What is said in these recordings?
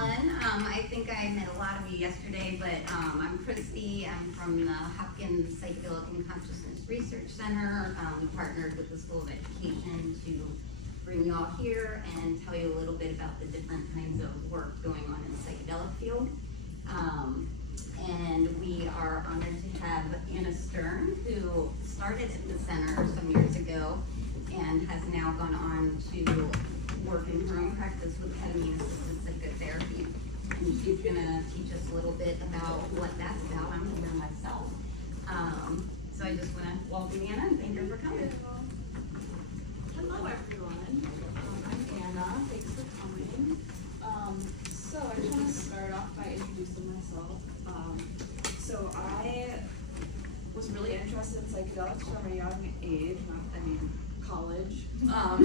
everyone. I think I met a lot of you yesterday, but I'm Christy. I'm from the Hopkins Psychedelic and Consciousness Research Center, partnered with the School of Education to bring you all here and tell you a little bit about the different kinds of work going on in the psychedelic field. And we are honored to have Anna Stearn, who started at the center some years ago and has now gone on to work in her own practice with ketamine-assisted psychotherapy. And she's gonna teach us a little bit about what that's about. I'm here myself. So I just wanna welcome Anna and thank her for coming. Hello everyone, I'm Anna, thanks for coming. So I just want to start off by introducing myself. So I was really interested in psychedelics from a young age, college, and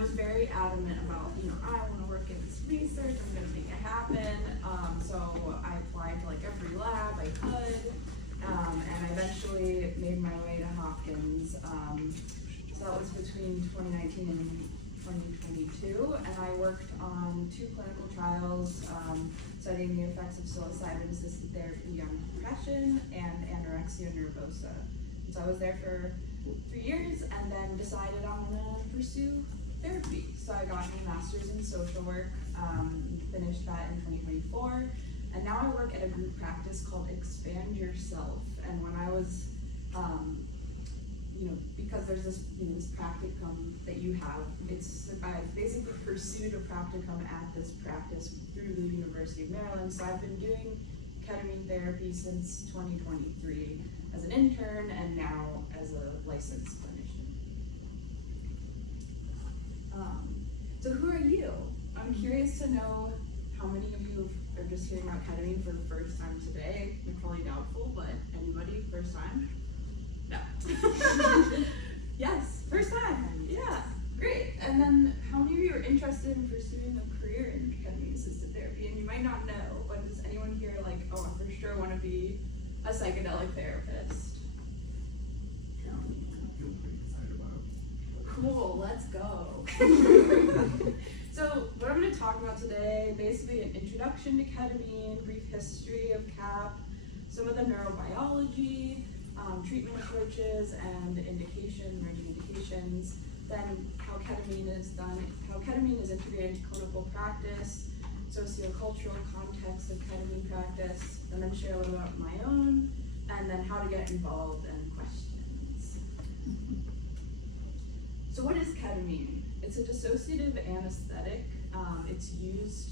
was very adamant about, I want to work in this research, I'm going to make it happen. So I applied to like every lab I could, and I eventually made my way to Hopkins. So that was between 2019 and 2022, and I worked on 2 clinical trials studying the effects of psilocybin-assisted therapy on depression and anorexia nervosa. And so I was there for 3 years and then decided I'm gonna pursue therapy. So I got my master's in social work, finished that in 2024, and now I work at a group practice called Expand Yourself. And when I was because there's this, this practicum that you have, I basically pursued a practicum at this practice through the University of Maryland. So I've been doing ketamine therapy since 2023 as an intern and now as a licensed clinician. So who are you? I'm curious to know how many of you are just hearing about ketamine for the first time today. You're probably doubtful, but anybody, first time? No. Yes, first time. Yeah, great. And then how many of you are interested in pursuing a career in ketamine-assisted therapy? And you might not know, but does anyone here like, oh, I for sure want to be a psychedelic therapist? I feel pretty excited about it. Cool, let's go. So what I'm going to talk about today, basically an introduction to ketamine, brief history of KAP, some of the neurobiology, treatment approaches and emerging indications, then how ketamine is integrated into clinical practice, sociocultural context of ketamine practice, and then share a little about my own, and then how to get involved and questions. So what is ketamine? It's a dissociative anesthetic. It's used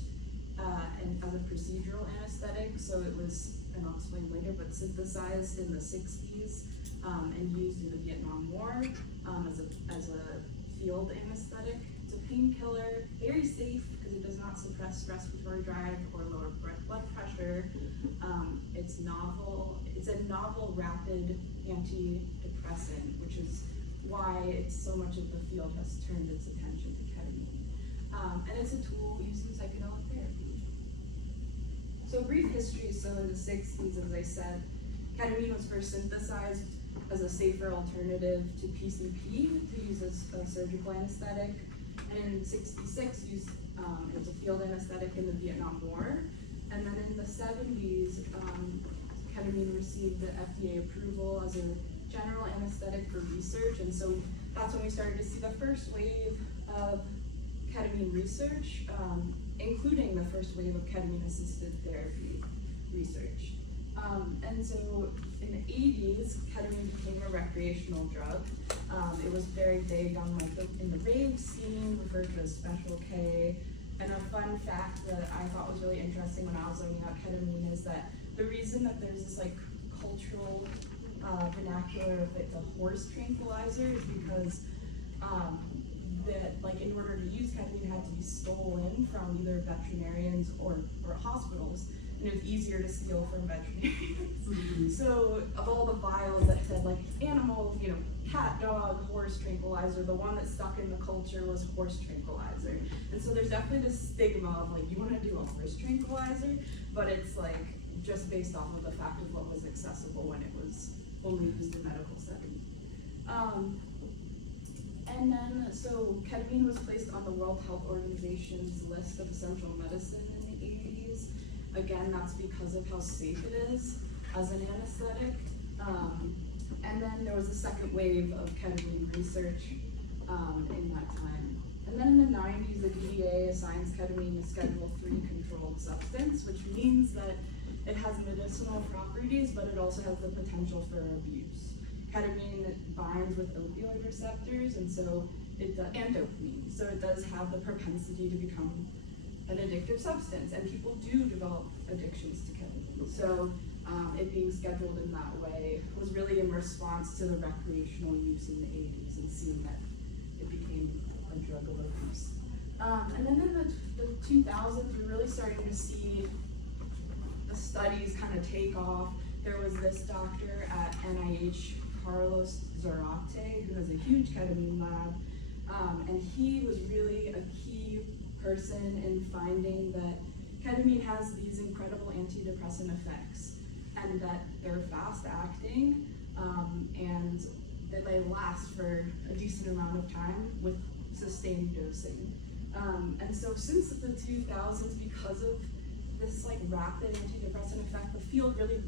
as a procedural anesthetic, so it was, and I'll explain later, but synthesized in the 60s and used in the Vietnam War as a field anesthetic. It's a painkiller, very safe because it does not suppress respiratory drive or lower blood pressure. It's novel. It's a novel rapid antidepressant, which is why so much of the field has turned its attention to ketamine. And it's a tool used in psychedelic therapy. So brief history, so in the 60s, as I said, ketamine was first synthesized as a safer alternative to PCP to use as a surgical anesthetic. And in 66, used as a field anesthetic in the Vietnam War. And then in the 70s, ketamine received the FDA approval as a general anesthetic for research. And so that's when we started to see the first wave of ketamine research, including the first wave of ketamine-assisted therapy research. And so in the 80s, ketamine became a recreational drug. It was very big on in the rave scene, referred to as Special K. And a fun fact that I thought was really interesting when I was learning about ketamine is that the reason that there's this like cultural vernacular of it's a horse tranquilizer is because that like in order to use ketamine it had to be stolen from either veterinarians or hospitals, and it was easier to steal from veterinarians. Mm-hmm. So of all the vials that said like animal, cat, dog, horse tranquilizer, the one that stuck in the culture was horse tranquilizer. And so there's definitely this stigma of like you want to do a horse tranquilizer, but it's like just based off of the fact of what was accessible when it was only used in medical settings. And then, so ketamine was placed on the World Health Organization's list of essential medicine in the 80s. Again, that's because of how safe it is as an anesthetic. And then there was a second wave of ketamine research in that time. And then in the 90s, the DEA assigns ketamine a Schedule III controlled substance, which means that it has medicinal properties, but it also has the potential for abuse. Ketamine binds with opioid receptors, and so and dopamine, so it does have the propensity to become an addictive substance, and people do develop addictions to ketamine. So it being scheduled in that way was really in response to the recreational use in the 80s and seeing that it became a drug of abuse. And then in the 2000s, we're really starting to see the studies kind of take off. There was this doctor at NIH, Carlos Zarate, who has a huge ketamine lab, and he was really a key person in finding that ketamine has these incredible antidepressant effects, and that they're fast acting, and that they last for a decent amount of time with sustained dosing. And so since the 2000s, because of this like rapid antidepressant effect, the field really,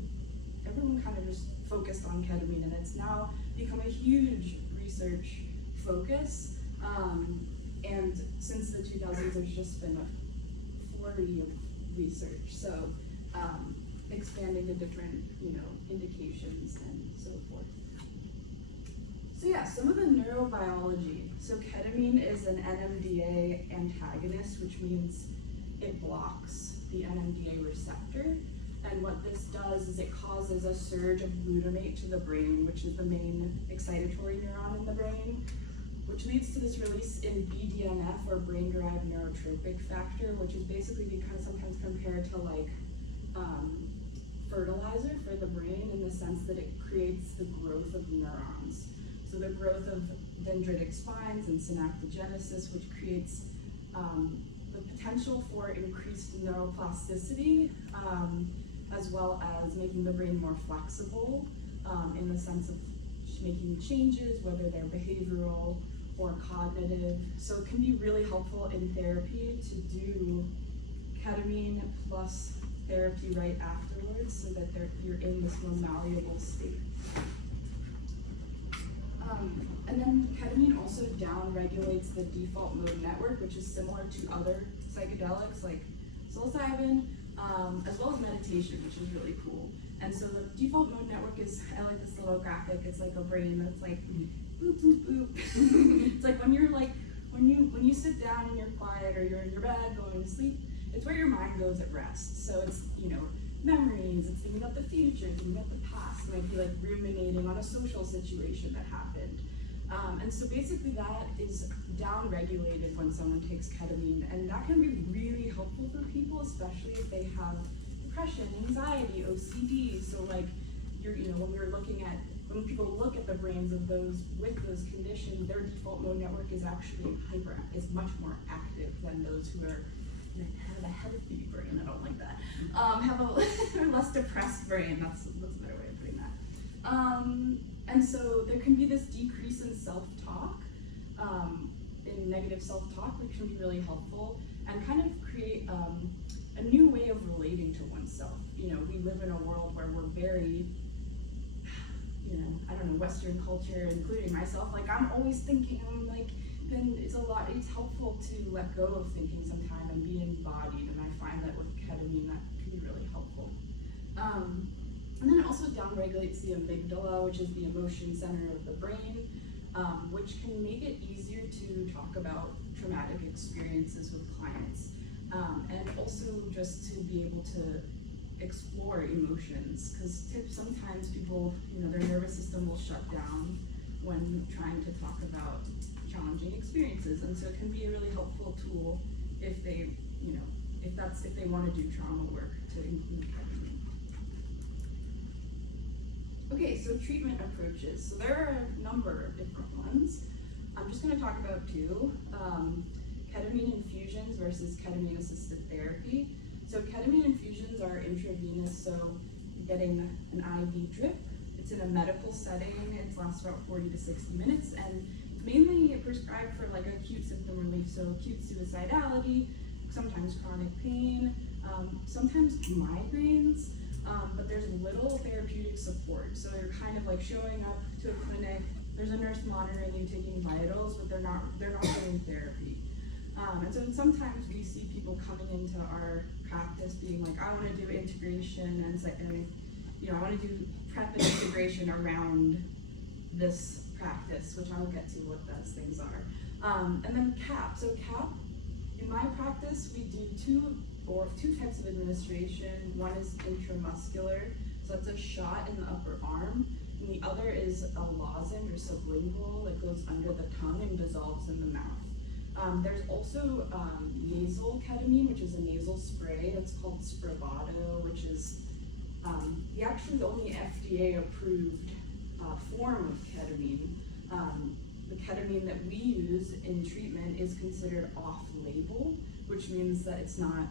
everyone kind of just focused on ketamine, and it's now become a huge research focus. And since the 2000s, there's just been a flurry of research. So expanding to different, indications and so forth. So yeah, some of the neurobiology. So ketamine is an NMDA antagonist, which means it blocks the NMDA receptor. And what this does is it causes a surge of glutamate to the brain, which is the main excitatory neuron in the brain, which leads to this release in BDNF, or brain-derived neurotropic factor, which is basically because sometimes compared to like fertilizer for the brain, in the sense that it creates the growth of neurons. So the growth of dendritic spines and synaptogenesis, which creates the potential for increased neuroplasticity, as well as making the brain more flexible in the sense of making changes, whether they're behavioral or cognitive. So it can be really helpful in therapy to do ketamine plus therapy right afterwards, so that you're in this more malleable state. And then ketamine also down-regulates the default mode network, which is similar to other psychedelics like psilocybin, as well as meditation, which is really cool. And so the default mode network is, I like this little graphic, it's like a brain that's like, boop, boop, boop. It's like when you sit down and you're quiet, or you're in your bed going to sleep, it's where your mind goes at rest. So it's, memories, it's thinking about the future, thinking about the past, it might be like ruminating on a social situation that happened. And so basically that is down-regulated when someone takes ketamine, and that can be really helpful for people, especially if they have depression, anxiety, OCD. So like, when people look at the brains of those with those conditions, their default mode network is actually is much more active than those who have a healthy brain. I don't like that. Have a less depressed brain. That's a better way of putting that. And so there can be this decrease in self-talk, in negative self-talk, which can be really helpful and kind of create a new way of relating to oneself. We live in a world where we're very, Western culture, including myself, like I'm always thinking, then it's helpful to let go of thinking sometime and be embodied, and I find that with ketamine that can be really helpful. And then it also downregulates the amygdala, which is the emotion center of the brain, which can make it easier to talk about traumatic experiences with clients, and also just to be able to explore emotions, because sometimes people, their nervous system will shut down when trying to talk about challenging experiences, and so it can be a really helpful tool if they, if they want to do trauma work, to include ketamine. Okay, so treatment approaches. So there are a number of different ones. I'm just going to talk about two. Ketamine infusions versus ketamine-assisted therapy. So ketamine infusions are intravenous, so you're getting an IV drip. It's in a medical setting. It lasts about 40 to 60 minutes, and mainly prescribed for like acute symptom relief, so acute suicidality, sometimes chronic pain, sometimes migraines, but there's little therapeutic support. So you're kind of like showing up to a clinic, there's a nurse monitoring you, taking vitals, but they're not doing therapy. And so sometimes we see people coming into our practice being like, I want to do integration and you know, I want to do prep and integration around this practice, which I will get to what those things are. And then KAP. So KAP, in my practice, we do two types of administration. One is intramuscular, so that's a shot in the upper arm, and the other is a lozenge or sublingual that goes under the tongue and dissolves in the mouth. There's also nasal ketamine, which is a nasal spray that's called Spravato, which is actually the only FDA approved form of ketamine. The ketamine that we use in treatment is considered off-label, which means that it's not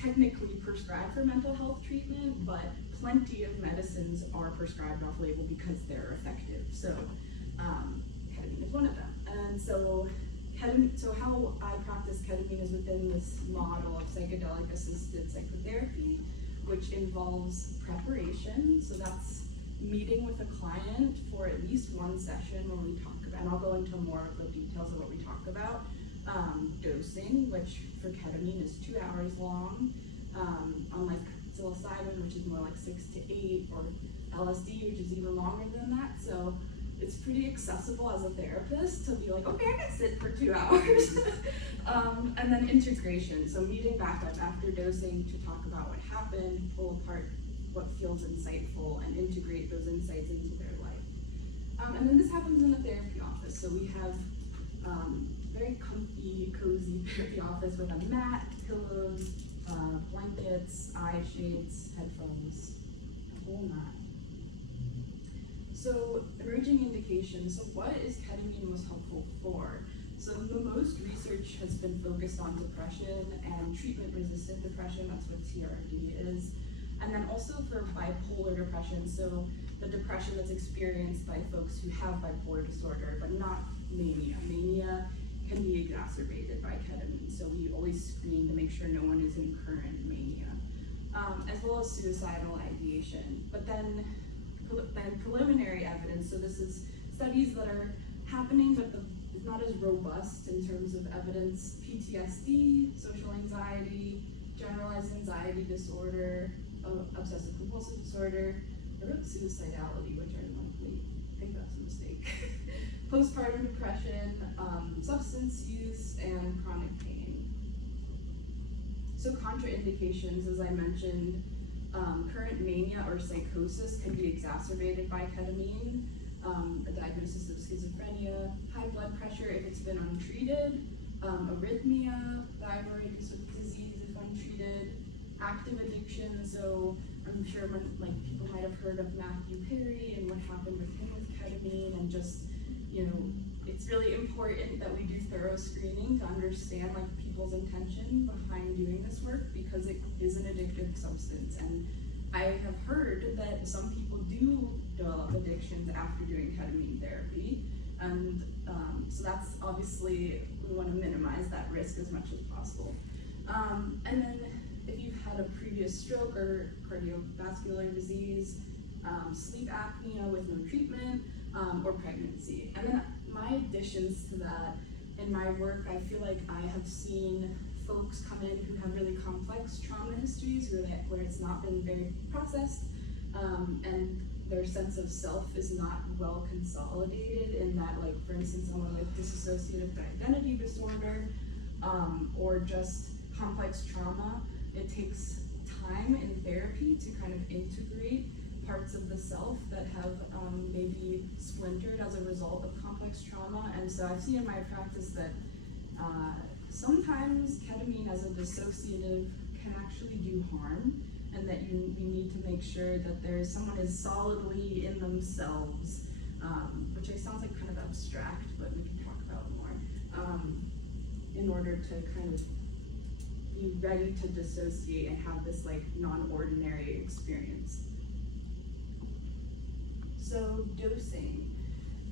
technically prescribed for mental health treatment, but plenty of medicines are prescribed off-label because they're effective. So ketamine is one of them. And so how I practice ketamine is within this model of psychedelic-assisted psychotherapy, which involves preparation. So that's meeting with a client for at least one session where we talk about, and I'll go into more of the details of what we talk about. Dosing, which for ketamine is 2 hours long, unlike psilocybin, which is more like 6 to 8, or LSD, which is even longer than that. So it's pretty accessible as a therapist to be like, okay, I can sit for 2 hours. And then integration, so meeting back up after dosing to talk about what happened, pull apart what feels insightful, and integrate those insights into their life. And then this happens in the therapy office. So we have very comfy, cozy therapy office with a mat, pillows, blankets, eye shades, headphones, a whole mat. So emerging indications. So what is ketamine most helpful for? So the most research has been focused on depression and treatment-resistant depression. That's what TRD is. And then also for bipolar depression. So the depression that's experienced by folks who have bipolar disorder, but not mania. Mania can be exacerbated by ketamine. So we always screen to make sure no one is in current mania, as well as suicidal ideation. But then preliminary evidence, so this is studies that are happening, but it's not as robust in terms of evidence. PTSD, social anxiety, generalized anxiety disorder, obsessive compulsive disorder. I wrote suicidality, which I think that's a mistake. Postpartum depression, substance use, and chronic pain. So contraindications, as I mentioned, current mania or psychosis can be exacerbated by ketamine, a diagnosis of schizophrenia, high blood pressure if it's been untreated, arrhythmia, thyroid disease if untreated, active addiction. So I'm sure people might have heard of Matthew Perry and what happened with him with ketamine, and just, you know, it's really important that we do thorough screening to understand people's intention behind doing this work, because it is an addictive substance. And I have heard that some people do develop addictions after doing ketamine therapy. And so that's obviously, we want to minimize that risk as much as possible. And then if you've had a previous stroke or cardiovascular disease, sleep apnea with no treatment, or pregnancy. And then my additions to that, in my work, I feel like I have seen folks come in who have really complex trauma histories where it's not been very processed, and their sense of self is not well consolidated, in that, for instance, someone with dissociative identity disorder, or just complex trauma, it takes time in therapy to kind of integrate parts of the self that have maybe splintered as a result of complex trauma. And so I've seen in my practice that sometimes ketamine as a dissociative can actually do harm, and that we need to make sure that someone is solidly in themselves, which sounds like kind of abstract, but we can talk about more, in order to kind of be ready to dissociate and have this non-ordinary experience. So dosing.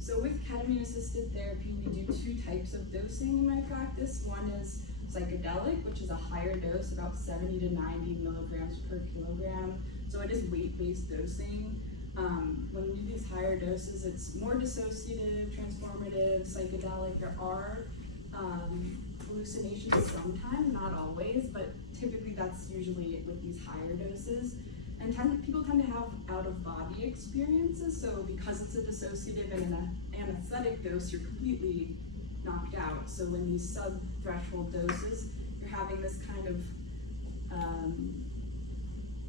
So with ketamine-assisted therapy, we do 2 types of dosing in my practice. One is psychedelic, which is a higher dose, about 70 to 90 milligrams per kilogram. So it is weight-based dosing. When we do these higher doses, it's more dissociative, transformative, psychedelic. There are hallucinations sometimes, not always, but typically that's usually with these higher doses. And people tend to have out-of-body experiences, so because it's a dissociative and an anesthetic dose, you're completely knocked out. So when these sub-threshold doses, you're having this kind of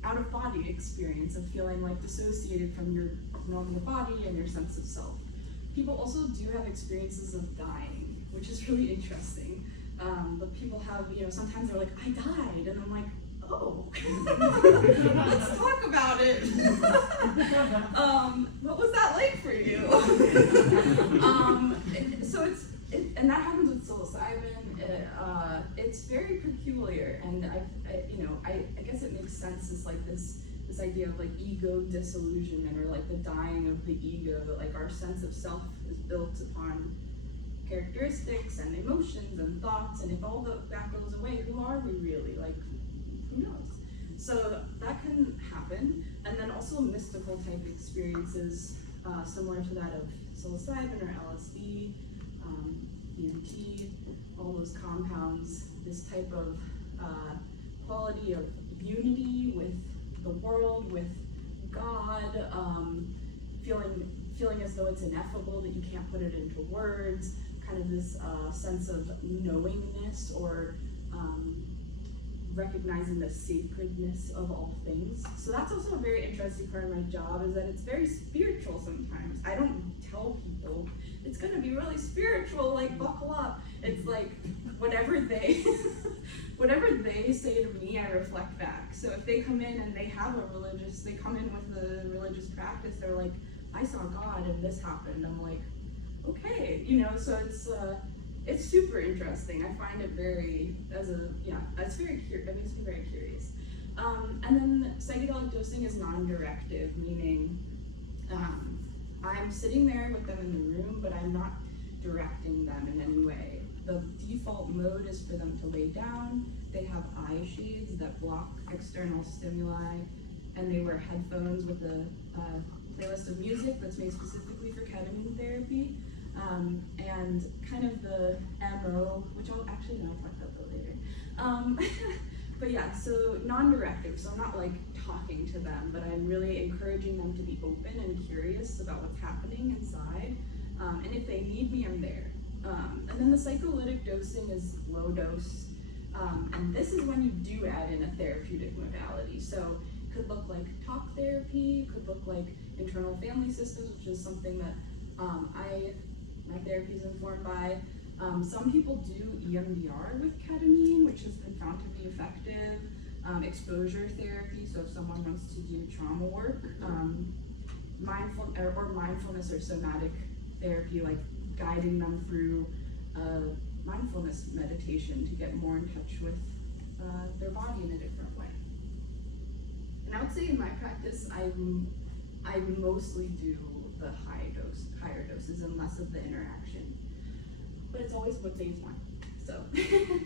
out-of-body experience of feeling like dissociated from your normal body and your sense of self. People also do have experiences of dying, which is really interesting. But people have, sometimes they're like, I died, and I'm like, oh, let's talk about it. What was that like for you? And that happens with psilocybin. It's very peculiar, and I guess it makes sense as like this idea of like ego disillusionment, or like the dying of the ego, that like our sense of self is built upon characteristics and emotions and thoughts, and if all that goes away, who are we really? Like, who knows? So that can happen. And then also mystical type experiences, similar to that of psilocybin or LSD, DMT, all those compounds, this type of quality of unity with the world, with God, feeling as though it's ineffable, that you can't put it into words, kind of this sense of knowingness, or recognizing the sacredness of all things. So that's also a very interesting part of my job, is that it's very spiritual sometimes. I don't tell people it's gonna be really spiritual, like buckle up. It's like whatever they say to me, I reflect back. So if they come in and they come in with a religious practice, they're like, I saw God and this happened. I'm like, okay, so it's super interesting. I find it it makes me very curious. And then psychedelic dosing is non-directive, meaning I'm sitting there with them in the room, but I'm not directing them in any way. The default mode is for them to lay down. They have eye shades that block external stimuli, and they wear headphones with a playlist of music that's made specifically for ketamine therapy. And kind of the MO, which I'll talk about that later. But yeah, so non-directive, so I'm not like talking to them, but I'm really encouraging them to be open and curious about what's happening inside. And if they need me, I'm there. And then the psycholytic dosing is low dose. And this is when you do add in a therapeutic modality. So it could look like talk therapy, could look like internal family systems, which is something that my therapy is informed by. Some people do EMDR with ketamine, which has been found to be effective. Exposure therapy, so if someone wants to do trauma work, mindfulness or somatic therapy, like guiding them through mindfulness meditation to get more in touch with their body in a different way. And I would say in my practice, I mostly do the higher doses and less of the interaction. But it's always what they want. So,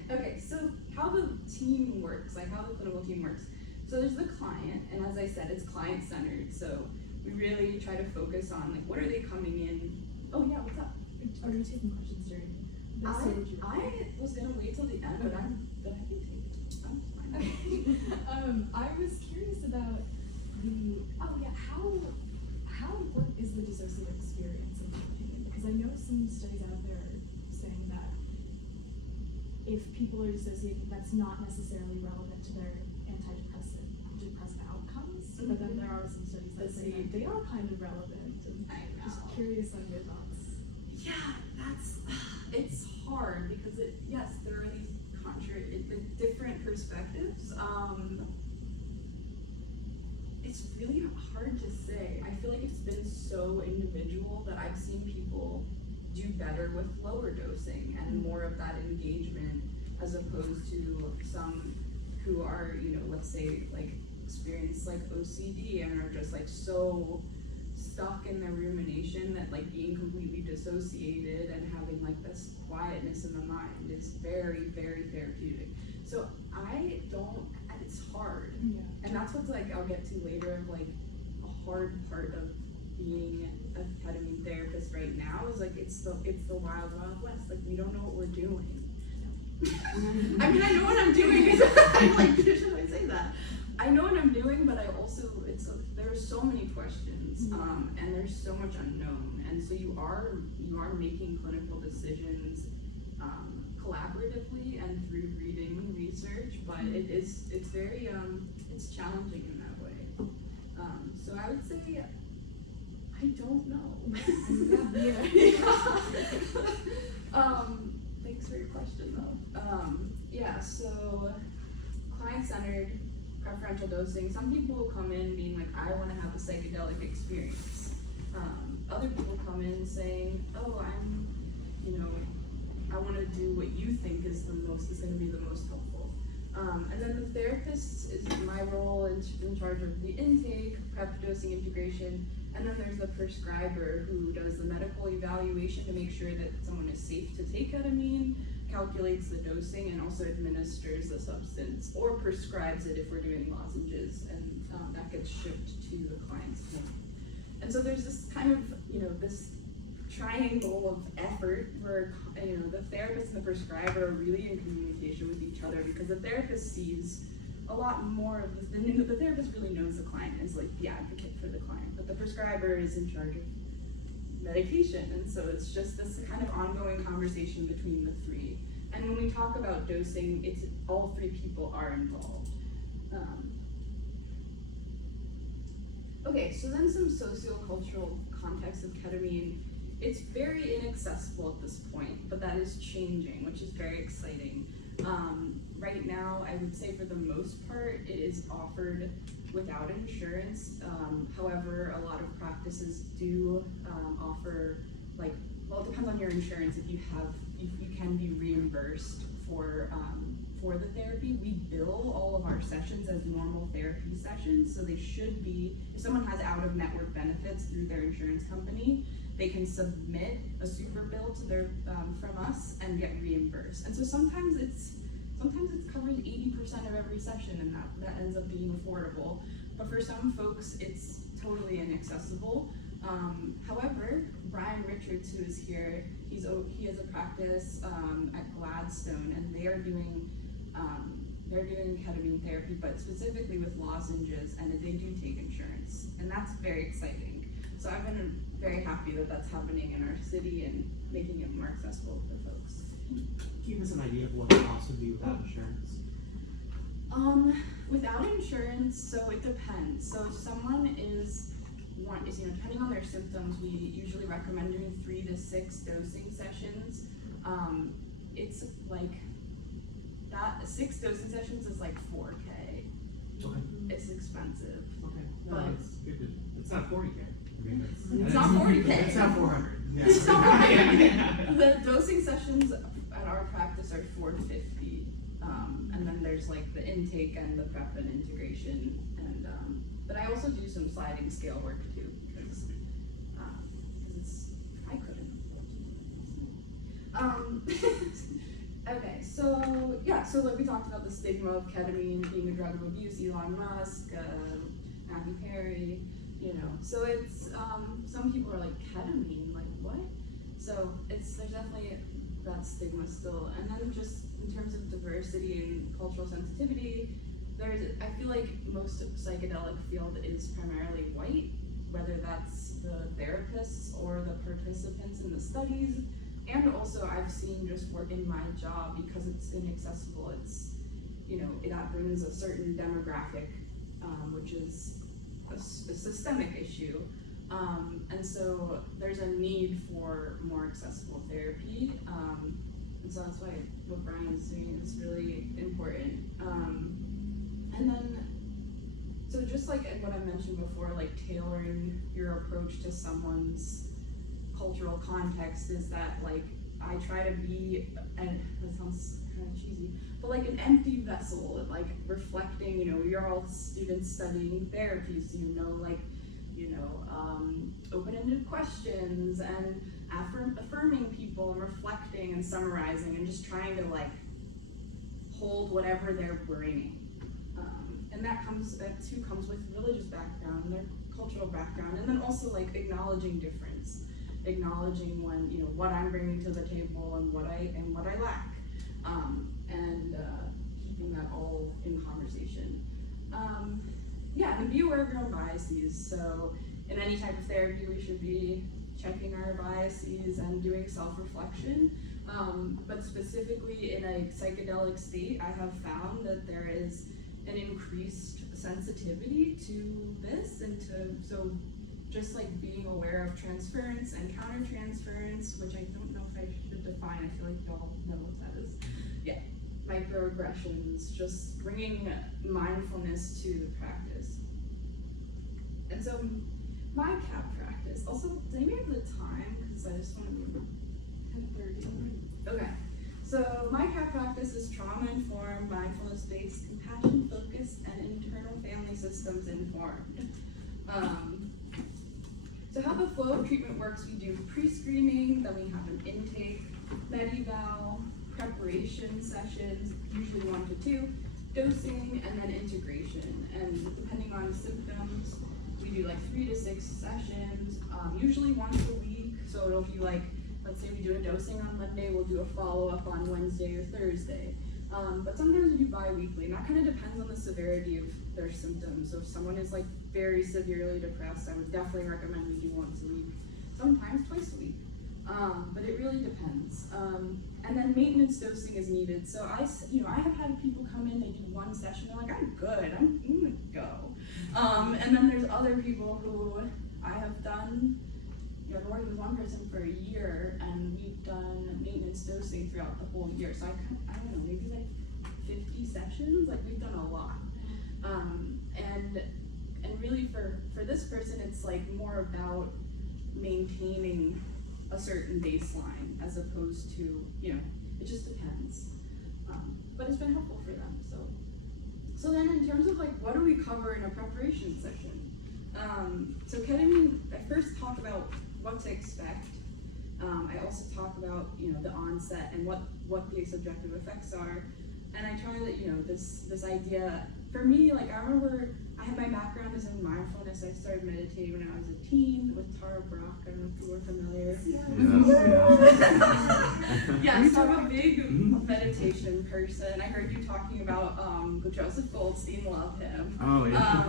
okay, so how the team works, like how the clinical team works. So there's the client, and as I said, it's client-centered. So we really try to focus on, like, what are they coming in? Oh yeah, what's up? Are you taking questions during this stage? I was gonna wait till the end, but I can take it. I'm fine. I was curious about how important is the dissociative experience in your opinion? Because I know some studies out there saying that if people are dissociating, that's not necessarily relevant to their antidepressant outcomes. But then there are some studies that say that they are kind of relevant. And just curious on your thoughts. Yeah, it's hard because there are these different perspectives. It's really hard to say. I feel like it's been so individual that I've seen people do better with lower dosing and more of that engagement, as opposed to some who are, let's say like experience like OCD and are just like so stuck in their rumination that like being completely dissociated and having like this quietness in the mind is very, very therapeutic. So it's hard. Yeah. And that's what's like, I'll get to later, of like a hard part of being a ketamine therapist right now is like, it's the wild, wild west. Like, we don't know what we're doing. I mean, I know what I'm doing. I'm like, should I say that? I know what I'm doing, but I also, there are so many questions, and there's so much unknown. And so you are making clinical decisions, collaboratively and through reading and research, but it's very, it's challenging in that way. So I would say, I don't know. Thanks for your question though. Yeah, so client-centered preferential dosing. Some people will come in being like, I want to have a psychedelic experience. Other people come in saying, oh, I want to do what you think is going to be the most helpful. And then the therapist is my role in charge of the intake, prep, dosing, integration, and then there's the prescriber who does the medical evaluation to make sure that someone is safe to take ketamine, calculates the dosing, and also administers the substance, or prescribes it if we're doing lozenges, and that gets shipped to the client's home. And so there's this kind of, this triangle of effort where, the therapist and the prescriber are really in communication with each other, because the therapist sees a lot more of this. The therapist really knows the client, is like the advocate for the client, but the prescriber is in charge of medication, and so it's just this kind of ongoing conversation between the three. And when we talk about dosing, it's all three people are involved. Okay, so then some sociocultural context of ketamine. It's very inaccessible at this point, but that is changing, which is very exciting. Right now, I would say for the most part, it is offered without insurance. However, a lot of practices do offer, it depends on your insurance. If you can be reimbursed for the therapy. We bill all of our sessions as normal therapy sessions, so they should be, if someone has out-of-network benefits through their insurance company, they can submit a super bill to their from us and get reimbursed. And so sometimes it covers 80% of every session, and that ends up being affordable. But for some folks, it's totally inaccessible. However, Brian Richards, who is here, he has a practice at Gladstone, and they are doing ketamine therapy, but specifically with lozenges, and they do take insurance, and that's very exciting. So I've been very happy that that's happening in our city and making it more accessible for folks. Give us an idea of what the cost would be without insurance. Without insurance, so it depends. So if someone is depending on their symptoms, we usually recommend doing 3 to 6 dosing sessions. It's like that 6 dosing sessions is like $4K. Okay. It's expensive. Okay. But It's good. It's not 40K. I mean, it's not 40K. It's not 400. Yeah. It's not 400. The dosing sessions at our practice are $450, and then there's like the intake and the prep and integration, and but I also do some sliding scale work too, because I couldn't. Okay, so yeah, so like we talked about the stigma of ketamine being a drug of abuse, Elon Musk, Matthew Perry, so it's some people are like, ketamine, like what? So there's definitely that stigma still. And then just in terms of diversity and cultural sensitivity, I feel like most of the psychedelic field is primarily white, whether that's the therapists or the participants in the studies. And also I've seen just working my job, because it's inaccessible, it's, that brings a certain demographic, which is a systemic issue. And so there's a need for more accessible therapy. And so that's why what Brian's doing is really important. And then, so just like what I mentioned before, like tailoring your approach to someone's cultural context, is that like I try to be, and that sounds kind of cheesy, but like an empty vessel, like reflecting, you're all students studying therapy, so open-ended questions and affirming people and reflecting and summarizing and just trying to like hold whatever they're bringing. And that too comes with religious background, their cultural background, and then also like acknowledging difference, acknowledging when, what I'm bringing to the table and what I lack, and keeping that all in conversation. And be aware of your own biases. So in any type of therapy, we should be checking our biases and doing self-reflection. But specifically in a psychedelic state, I have found that there is an increased sensitivity to this and so just like being aware of transference and countertransference, which I don't know if I should define. I feel like y'all know what that is. Yeah, microaggressions, just bringing mindfulness to the practice. And so my CAP practice, also, does anybody have the time? Because I just want to be 10:30. Okay. So my CAP practice is trauma-informed, mindfulness-based, compassion-focused, and internal family systems informed. So how the flow of treatment works, we do pre-screening, then we have an intake, med-eval, preparation sessions, usually 1 to 2, dosing, and then integration. And depending on symptoms, we do like 3 to 6 sessions, usually once a week. So it'll be like, let's say we do a dosing on Monday, we'll do a follow-up on Wednesday or Thursday. But sometimes we do bi-weekly, and that kind of depends on the severity of their symptoms. So if someone is like very severely depressed, I would definitely recommend we do once a week, sometimes twice a week. But it really depends. And then maintenance dosing is needed. So I have had people come in, they do 1 session, they're like, I'm good, I'm gonna go. And then there's other people who I have done, I've worked with one person for a year, and we've done maintenance dosing throughout the whole year. So I don't know, maybe like 50 sessions, like we've done a lot. And really for this person, it's like more about maintaining a certain baseline as opposed to, it just depends. But it's been helpful for them. So then in terms of like, what do we cover in a preparation session? So ketamine, I first talk about what to expect. I also talk about, the onset and what the subjective effects are. And I try that, this idea, for me, like I remember I had my background is in mindfulness. I started meditating when I was a teen with Tara Brock. I don't know if you were familiar. Yes, so I'm a big meditation person. I heard you talking about Joseph Goldstein, love him. Oh, yeah.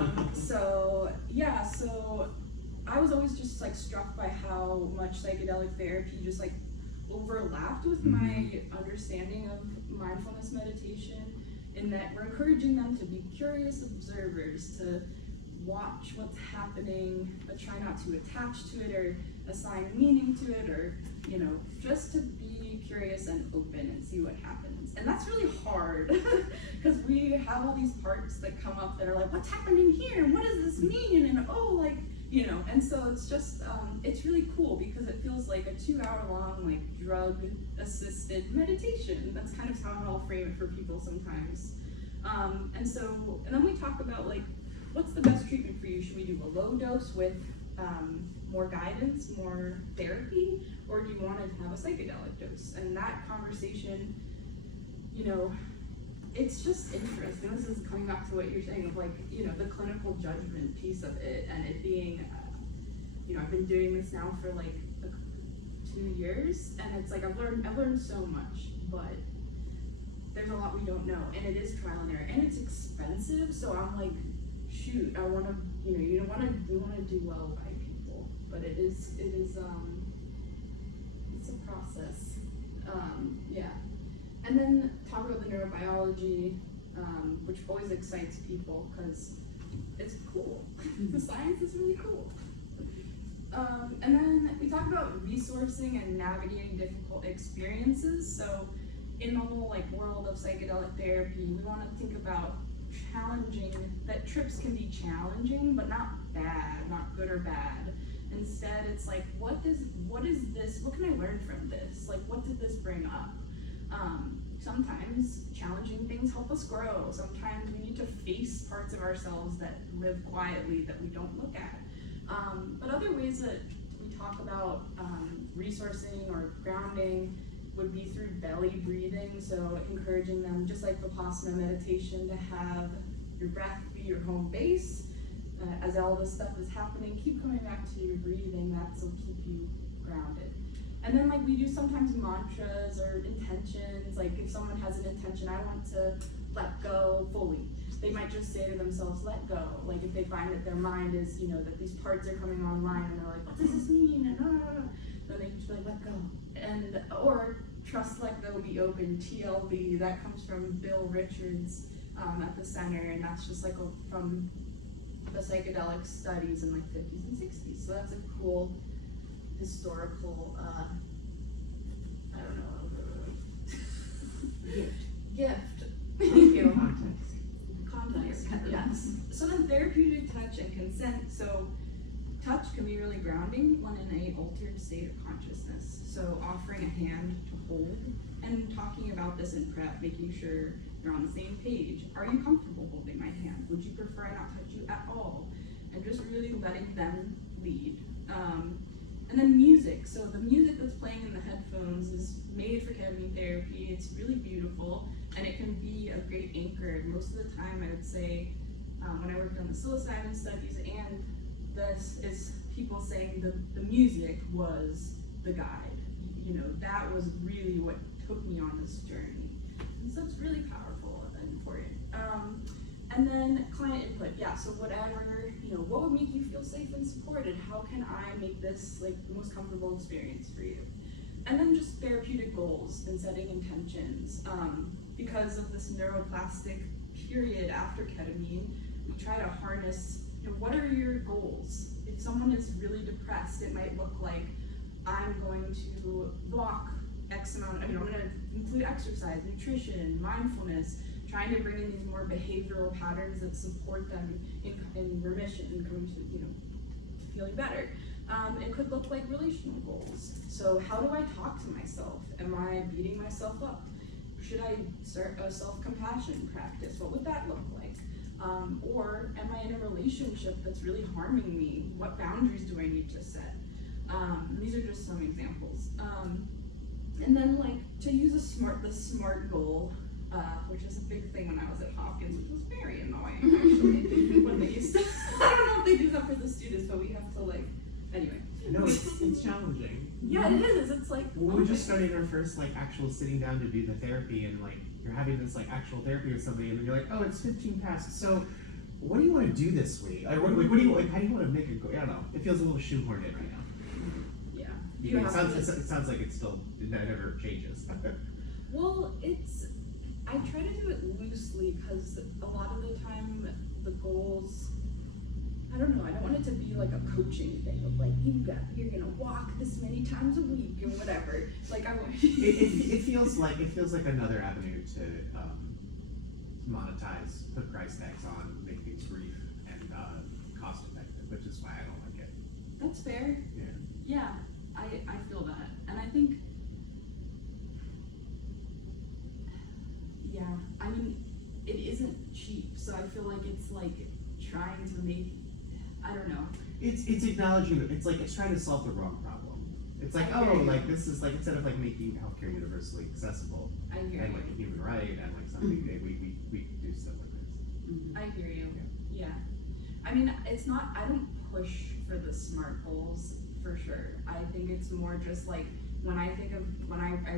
So I was always just like struck by how much psychedelic therapy just like overlapped with my understanding of mindfulness meditation, in that we're encouraging them to be curious observers, to watch what's happening, but try not to attach to it or assign meaning to it, or just to be curious and open and see what happens. And that's really hard because we have all these parts that come up that are like, what's happening here? What does this mean? And and so it's just, it's really cool because it feels like a 2-hour-long, like drug-assisted meditation. That's kind of how I'll frame it for people sometimes. And then we talk about like, what's the best treatment for you? Should we do a low dose with more guidance, more therapy, or do you want to have a psychedelic dose? And that conversation, it's just interesting. This is coming back to what you're saying of like, the clinical judgment piece of it, and it being, I've been doing this now for like 2 years, and it's like I've learned so much, but there's a lot we don't know, and it is trial and error, and it's expensive. So I'm like, shoot, I want to, we want to do well by people, but it is it's a process. And then talk about the neurobiology, which always excites people because it's cool. The science is really cool. And then we talk about resourcing and navigating difficult experiences. So in the whole like world of psychedelic therapy, we want to think about that trips can be challenging, but not bad, not good or bad. Instead, it's like, what is this? What can I learn from this? Like, what did this bring up? Sometimes challenging things help us grow. Sometimes we need to face parts of ourselves that live quietly that we don't look at. But other ways that we talk about resourcing or grounding would be through belly breathing, so encouraging them, just like Vipassana meditation, to have your breath be your home base. As all this stuff is happening, keep coming back to your breathing. That will keep you grounded. And then like we do sometimes mantras or intentions, like if someone has an intention, I want to let go fully. They might just say to themselves, let go. Like if they find that their mind is, that these parts are coming online and they're like, what does this mean? And then they just like, let go. And, or trust, let go, be open, TLB, that comes from Bill Richards at the center, and that's just like from the psychedelic studies in like 50s and 60s. So that's a cool historical, I don't know, gift. Thank you. Context, yes. So then therapeutic touch and consent. So touch can be really grounding when in a altered state of consciousness. So offering a hand to hold and talking about this in prep, making sure you're on the same page. Are you comfortable holding my hand? Would you prefer I not touch you at all? And just really letting them lead. And then music. So the music that's playing in the headphones is made for ketamine therapy. It's really beautiful, and it can be a great anchor. Most of the time, I would say, when I worked on the psilocybin studies, and this is people saying the music was the guide. That was really what took me on this journey. And so it's really powerful and important. And then client input, yeah, so whatever, what would make you feel safe and supported? How can I make this like the most comfortable experience for you? And then just therapeutic goals and setting intentions. Because of this neuroplastic period after ketamine, we try to harness, what are your goals? If someone is really depressed, it might look like, I'm going to walk X amount, I'm going to include exercise, nutrition, mindfulness, trying to bring in these more behavioral patterns that support them in remission and coming to feeling better. It could look like relational goals. So how do I talk to myself? Am I beating myself up? Should I start a self-compassion practice? What would that look like? Or am I in a relationship that's really harming me? What boundaries do I need to set? These are just some examples. And then like to use the SMART goal, which is a big thing when I was at Hopkins, which was very annoying actually, when they used to, I don't know if they do that for the students, but we have to anyway. No, it's challenging. Yeah, it is, it's like. Well, we're just starting our first actual sitting down to do the therapy, and you're having this actual therapy with somebody, and then you're like, oh, it's 15 past, so what do you want to do this week? What do you, how do you want to make it go? I don't know, it feels a little shoehorned in right now. Yeah. It sounds like it never changes. Well, I try to do it loosely because a lot of the time the goals, I don't know, I don't want it to be like a coaching thing of you're gonna walk this many times a week and whatever. I want it feels like another avenue to monetize, put price tags on, make things brief and cost effective, which is why I don't like it. That's fair. Yeah, I feel that. And I think, I mean, it isn't cheap, so I feel like it's trying to make, I don't know. It's acknowledging that it's trying to solve the wrong problem. It's this is instead of making healthcare universally accessible and a human right and something that we do stuff like this. Mm-hmm. I hear you. Yeah. I mean, it's not, I don't push for the SMART goals for sure. I think it's more just when I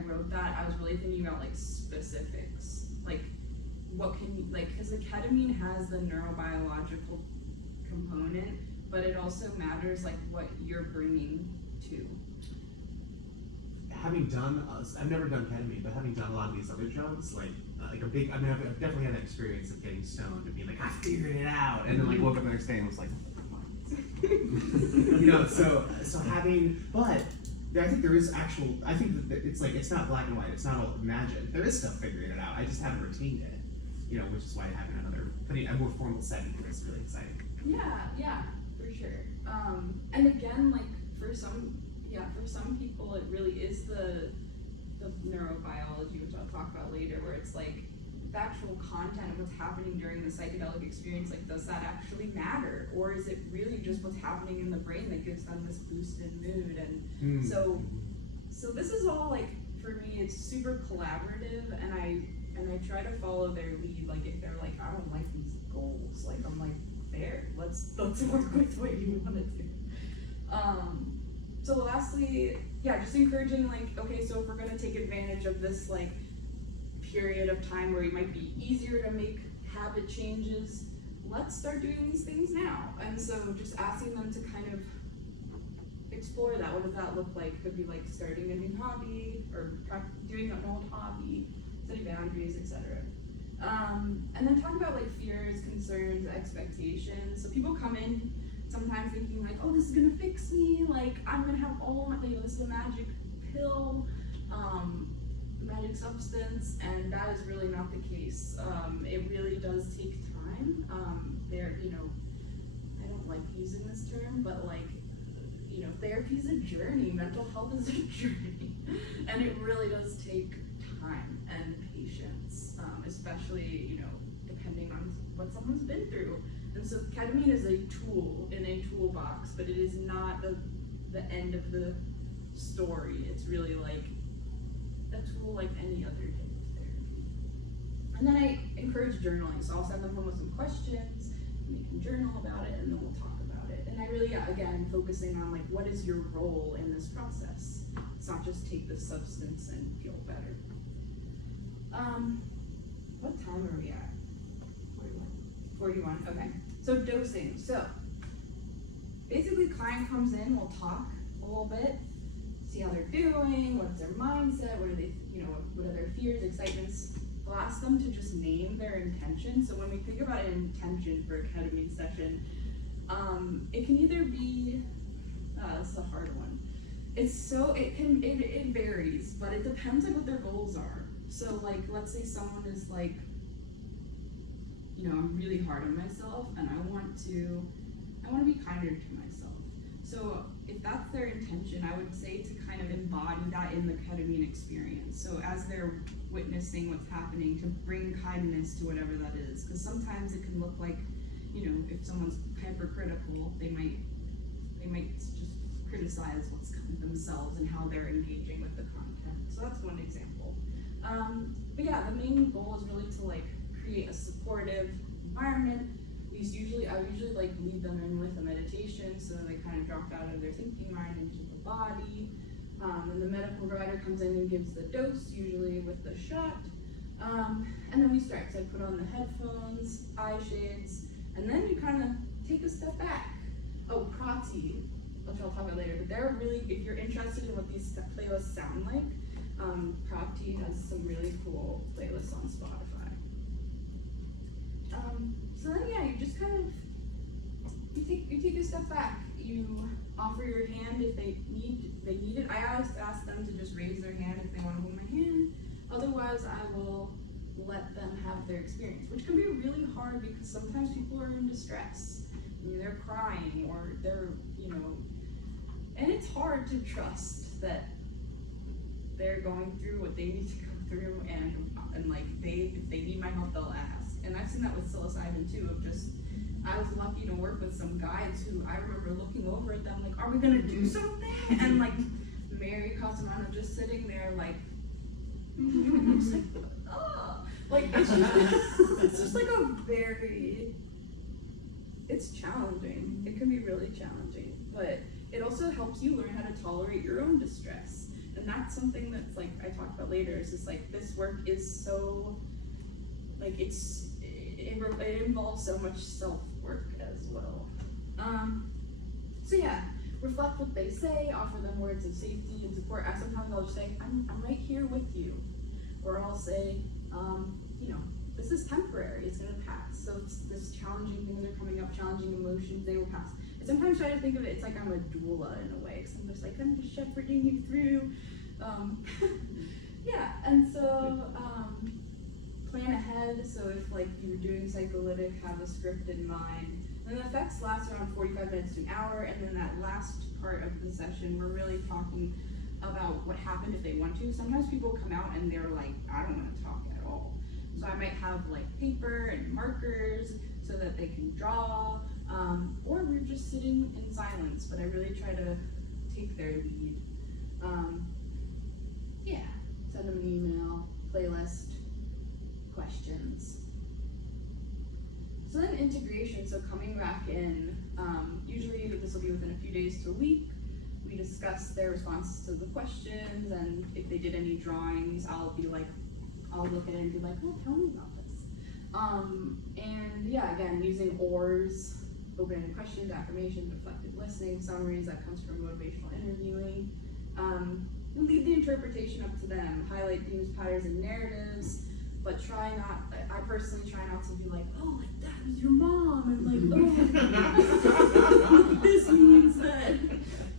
wrote that, I was really thinking about specifics. What can you, because the ketamine has the neurobiological component, but it also matters what you're bringing to. Having done, I've never done ketamine, but having done a lot of these other drugs, I've definitely had that experience of getting stoned and being I figured it out, and then woke up the next day and was so having, but I think there is I think that it's not black and white, it's not all imagined. There is stuff figuring it out. I just haven't retained it. Which is why having a more formal setting is really exciting. Yeah, for sure. And again, for some people, it really is the neurobiology, which I'll talk about later, where it's factual content of what's happening during the psychedelic experience, like does that actually matter? Or is it really just what's happening in the brain that gives them this boost in mood? And so this is all like, for me, it's super collaborative, and I try to follow their lead. Like if they're like, I don't like these goals, like I'm like, there, let's work with what you want to do. So lastly, yeah, just encouraging like, okay, so if we're gonna take advantage of this like period of time where it might be easier to make habit changes, let's start doing these things now. And so just asking them to kind of explore that. What does that look like? Could be like starting a new hobby or doing an old hobby, setting boundaries, etc. And then talk about like fears, concerns, expectations. So people come in sometimes thinking like, oh, this is gonna fix me, like I'm gonna have all my, this is the magic pill, the magic substance, and that is really not the case. It really does take time. I don't like using this term, but like, therapy is a journey, mental health is a journey, and it really does take time and patience, especially, depending on what someone's been through. And so ketamine is a tool in a toolbox, but it is not the end of the story. It's really like a tool like any other type of therapy. And then I encourage journaling, so I'll send them home with some questions, and they can journal about it, and then we'll talk about it. And I really, again, focusing on like, what is your role in this process? It's not just take the substance and feel better. What time are we at? 41, okay. So dosing, so basically client comes in, we'll talk a little bit, see how they're doing, what's their mindset, what are they, what are their fears, excitements. We'll ask them to just name their intention. So when we think about an intention for a ketamine session, it can either be, this is a hard one. It varies, but it depends on what their goals are. So like, let's say someone is like, I'm really hard on myself and I want to be kinder to myself. So if that's their intention, I would say to kind of embody that in the ketamine experience. So as they're witnessing what's happening, to bring kindness to whatever that is. Because sometimes it can look like, if someone's hypercritical, they might just criticize what's themselves and how they're engaging with the content. So that's one example. But yeah, the main goal is really to like create a supportive environment. I usually like lead them in with a meditation, so they kind of drop out of their thinking mind into the body. And the medical provider comes in and gives the dose, usually with the shot. And then we start. So I put on the headphones, eye shades, and then you kind of take a step back. Oh, Prati, which I'll talk about later, but they're really, if you're interested in what these playlists sound like, Prati has some really cool playlists on Spotify. So then, yeah, you just kind of, you take a step back. You offer your hand if they need it. I always ask them to just raise their hand if they want to hold my hand. Otherwise, I will let them have their experience, which can be really hard because sometimes people are in distress. They're crying or they're, and it's hard to trust that they're going through what they need to go through, and like if they need my help, they'll ask. And I've seen that with psilocybin too, of just, I was lucky to work with some guides who I remember looking over at them like, are we gonna do something? And like Mary Casamano just sitting there like, just like, oh, like it's just like a very, it's challenging. It can be really challenging, but it also helps you learn how to tolerate your own distress. And that's something that's like, I talked about later, is just like, this work is so, like it involves so much self-work as well. So yeah, reflect what they say, offer them words of safety and support. Sometimes I'll just say, I'm right here with you. Or I'll say, this is temporary, it's gonna pass. So it's this challenging things are coming up, challenging emotions, they will pass. I sometimes try to think of it, it's like I'm a doula in a way, because I'm just like, I'm just shepherding you through. Yeah, and so plan ahead. So if like you're doing psycholytic, have a script in mind. And the effects last around 45 minutes to an hour, and then that last part of the session, we're really talking about what happened if they want to. Sometimes people come out and they're like, I don't want to talk at all. So I might have like paper and markers so that they can draw, or we're just sitting in silence, but I really try to take their lead. Yeah, send them an email, playlist, questions. So then integration, so coming back in, usually this will be within a few days to a week. We discuss their responses to the questions, and if they did any drawings, I'll look at it and be like, well, tell me about this. And yeah, again, using ORs, open-ended questions, affirmations, reflective listening, summaries, that comes from motivational interviewing. And leave the interpretation up to them, highlight themes, patterns, and narratives, but I personally try not to be like, oh, like that was your mom, and like, oh, this means that.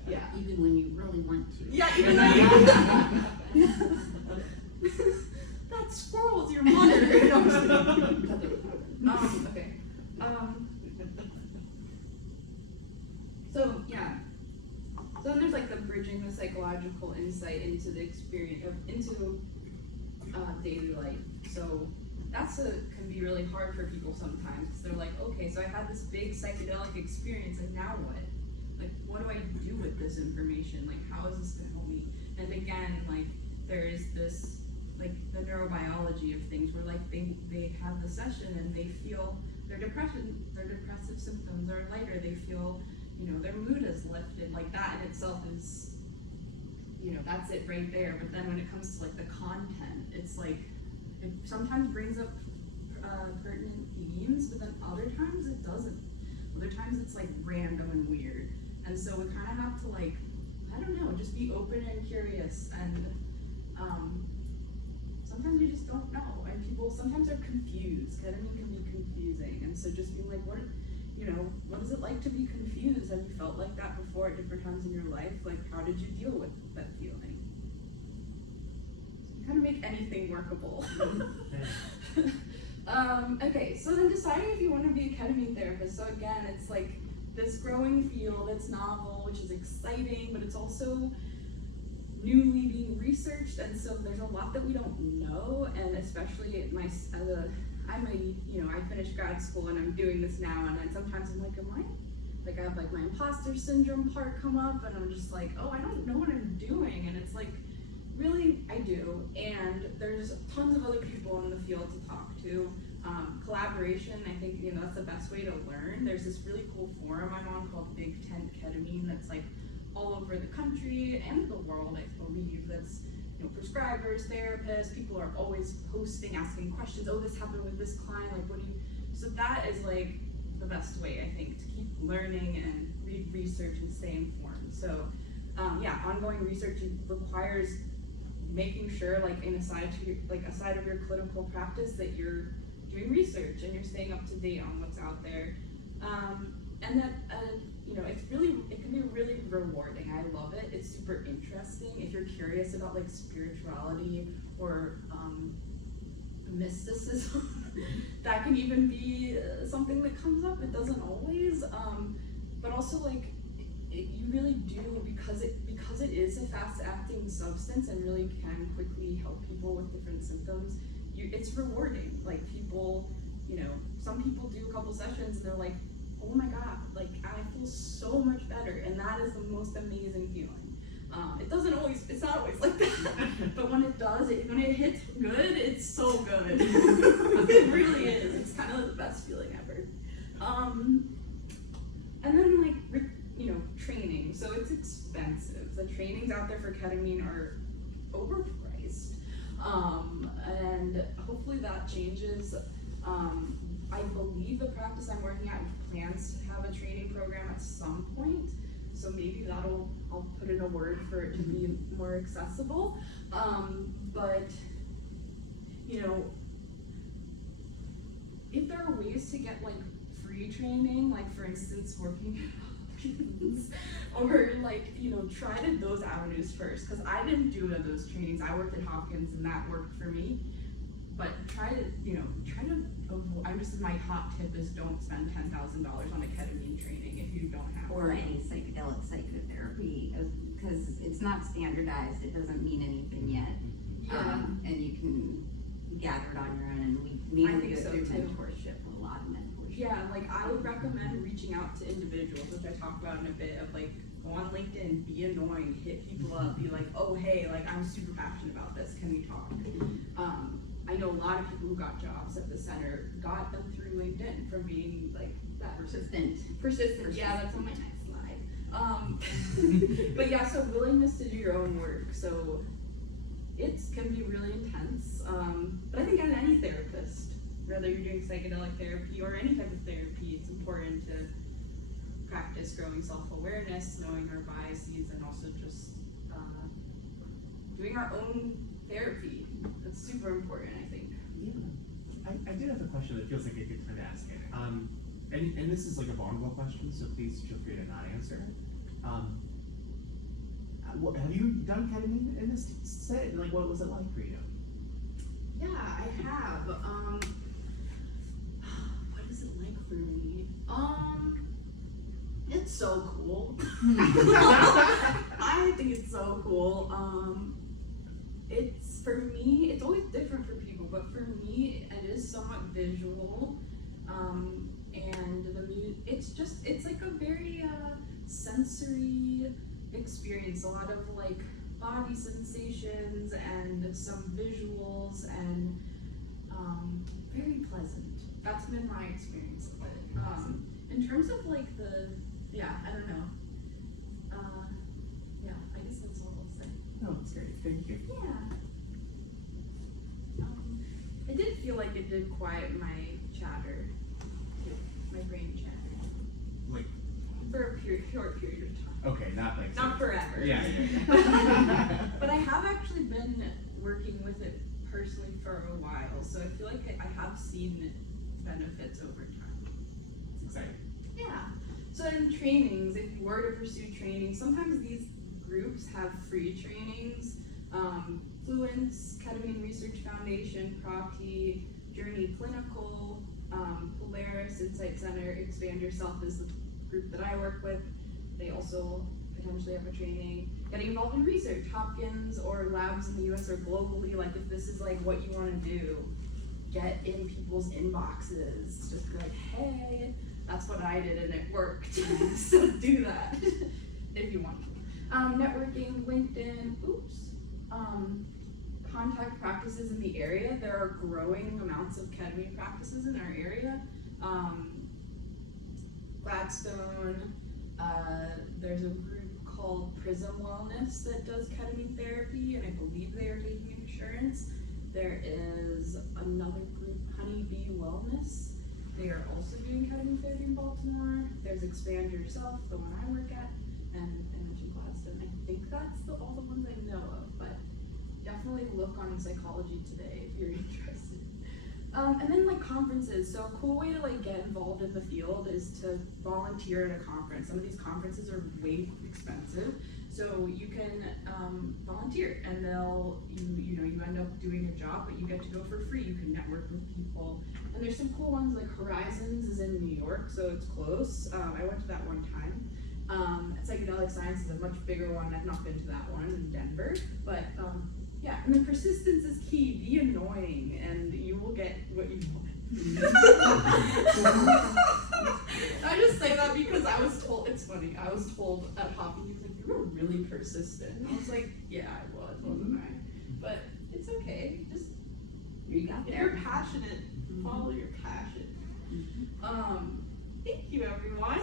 Yeah. Even when you really want to. Yeah, even though that squirrel's your mother. No, I'm just kidding. Okay. So yeah. So then there's like the bridging the psychological insight into the experience into daily life. So can be really hard for people sometimes, because they're like, okay, so I had this big psychedelic experience, and now what? Like, what do I do with this information? Like, how is this gonna help me? And again, like, there is this, like, the neurobiology of things where, like, they have the session and they feel their depressive symptoms are lighter. They feel, their mood is lifted. Like, that in itself is, that's it right there. But then when it comes to, like, the content, it's like, it sometimes brings up pertinent themes, but then other times it doesn't. Other times it's, like, random and weird. And so we kind of have to, like, I don't know, just be open and curious, and sometimes you just don't know, and people sometimes are confused. Ketamine can be confusing, and so just being like, what is it like to be confused? Have you felt like that before at different times in your life? Like, how did you deal with that feeling? So kind of make anything workable. Okay, so then deciding if you want to be a ketamine therapist. So again, it's like this growing field, it's novel, which is exciting, but it's also newly being researched, and so there's a lot that we don't know, and especially I finished grad school and I'm doing this now, and then sometimes I'm like, I have like my imposter syndrome part come up, and I'm just like, oh, I don't know what I'm doing, and it's like, really, I do, and there's tons of other people in the field to talk to. Collaboration, I think, that's the best way to learn. There's this really cool forum I'm on called Big Tent Ketamine that's like all over the country and the world, I believe. That's, prescribers, therapists, people are always posting, asking questions. Oh, this happened with this client, like, what do you, so that is like the best way, I think, to keep learning and read research and stay informed. So, ongoing research requires making sure, like, aside of your clinical practice, that you're doing research and you're staying up to date on what's out there, and that it can be really rewarding. I love it. It's super interesting. If you're curious about like spirituality or mysticism, that can even be something that comes up. It doesn't always, but also like you really do, because it is a fast-acting substance and really can quickly help people with different symptoms. It's rewarding. Like, people, some people do a couple sessions and they're like, oh my god, like, I feel so much better, and that is the most amazing feeling. It's not always like that, but when it does, when it hits good, it's so good. It really is. It's kind of the best feeling ever. And then, like, training. So it's expensive. The trainings out there for ketamine are overpriced. And hopefully that changes. I believe the practice I'm working at plans to have a training program at some point, so maybe I'll put in a word for it to be more accessible. But if there are ways to get like free training, like for instance working at Hopkins, or like try those avenues first, because I didn't do one of those trainings. I worked at Hopkins and that worked for me. But try to avoid, my hot tip is don't spend $10,000 on a ketamine training if you don't have Or any psychedelic psychotherapy, because it's not standardized. It doesn't mean anything yet. Yeah. And you can gathered on your own, and we mainly think go so, through too. mentorship, a lot of mentorship. Yeah, like I would recommend reaching out to individuals, which I talk about in a bit, of like go on LinkedIn, be annoying, hit people up, be like, oh hey, like I'm super passionate about this, can we talk? I know a lot of people who got jobs at the center got them through LinkedIn from being like that Persistent. persistent. Yeah, that's on my next slide. But yeah, so willingness to do your own work. So it can be really intense. But I think as any therapist, whether you're doing psychedelic therapy or any type of therapy, it's important to practice growing self-awareness, knowing our biases, and also just doing our own therapy. That's super important, I think. I did have a question that feels like a good time to ask it. And this is like a vulnerable question, so please feel free to not answer. Have you done ketamine in this set? Like, what was it like for you? Yeah, I have. What is it like for me? It's so cool. I think it's so cool. It's, for me, it's always different for people, but for me, it is somewhat visual. And it's like a very sensory experience, a lot of like body sensations and some visuals, and very pleasant. That's been my experience of it. In terms of like I don't know. I guess that's all I'll say. Oh, that's great. Thank you. Yeah. It did feel like it did quiet my chatter, my brain chatter, Like, for a short period of time. okay, not like Not forever. Yeah. But I have actually been working with it personally for a while, so I feel like I have seen benefits over time. It's exciting. Yeah. So in trainings, if you were to pursue training, sometimes these groups have free trainings. Fluence, Ketamine Research Foundation, Prati, Journey Clinical, Polaris, Insight Center, Expand Yourself is the group that I work with. They also potentially have a training. Getting involved in research, Hopkins or labs in the US or globally, like if this is like what you want to do, get in people's inboxes. Just be like, hey, that's what I did and it worked. So do that if you want to. Networking, LinkedIn, contact practices in the area. There are growing amounts of ketamine practices in our area. Gladstone, there's a group called Prism Wellness that does ketamine therapy, and I believe they are taking insurance. There is another group, Honeybee Wellness. They are also doing ketamine therapy in Baltimore. There's Expand Yourself, the one I work at, and I mentioned Gladstone. I think that's all the ones I know of, but definitely look on Psychology Today if you're interested. And then like conferences. So a cool way to like get involved in the field is to volunteer at a conference. Some of these conferences are way expensive, so you can volunteer, and you end up doing a job, but you get to go for free. You can network with people, and there's some cool ones like Horizons is in New York, so it's close. I went to that one time. Psychedelic Science is a much bigger one. I've not been to that one in Denver, but yeah, and then persistence is key. Be annoying, and you will get what you want. I just say that because I was told, it's funny, I was told at Hopping, he was like, you were really persistent. I was like, yeah, I was, wasn't I? But it's okay, just, You got if there. you're passionate, follow your passion. Thank you, everyone.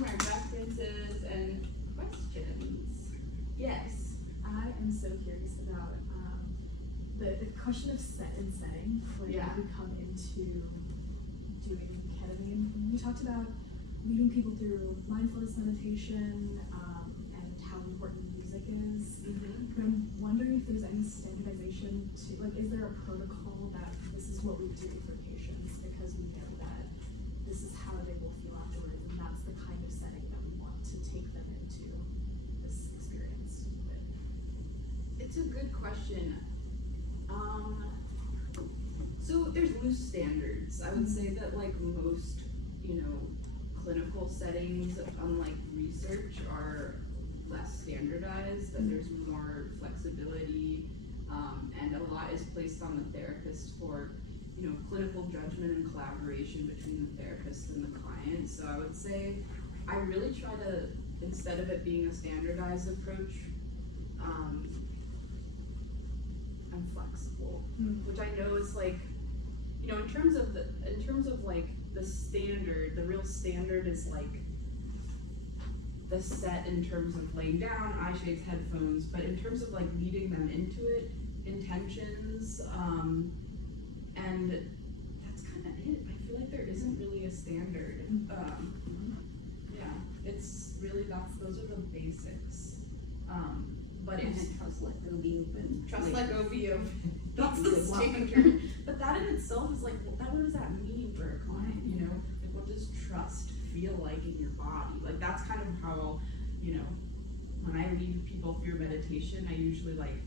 My references and questions. Yes. I am so curious about the question of set and setting when Yeah. we come into doing ketamine. You talked about leading people through mindfulness meditation and how important music is. But I'm wondering if there's any standardization to, like, is there a protocol that this is what we do for patients because we know that this is how they will feel afterwards, and that's the kind of setting that we want to take them into this experience with? It's a good question. So there's loose standards. I would say that like most, clinical settings, unlike research, are less standardized, that there's more flexibility, and a lot is placed on the therapist for, you know, clinical judgment and collaboration between the therapist and the client. So I would say I really try to, instead of it being a standardized approach, I'm flexible, which I know is like, you know, in terms of like the standard, the real standard is like the set in terms of laying down, eye shades, headphones, but in terms of like leading them into it, intentions, and that's kind of it. I feel like there isn't really a standard. Yeah, it's really, those are the basics. But And it's then trust let go be open. trust, Like, let go, be open. That's the Well, standard. But that in itself is like, well, what does that mean for a client? You know, like what does trust feel like in your body? Like that's kind of how, you know, when I lead people through meditation, I usually like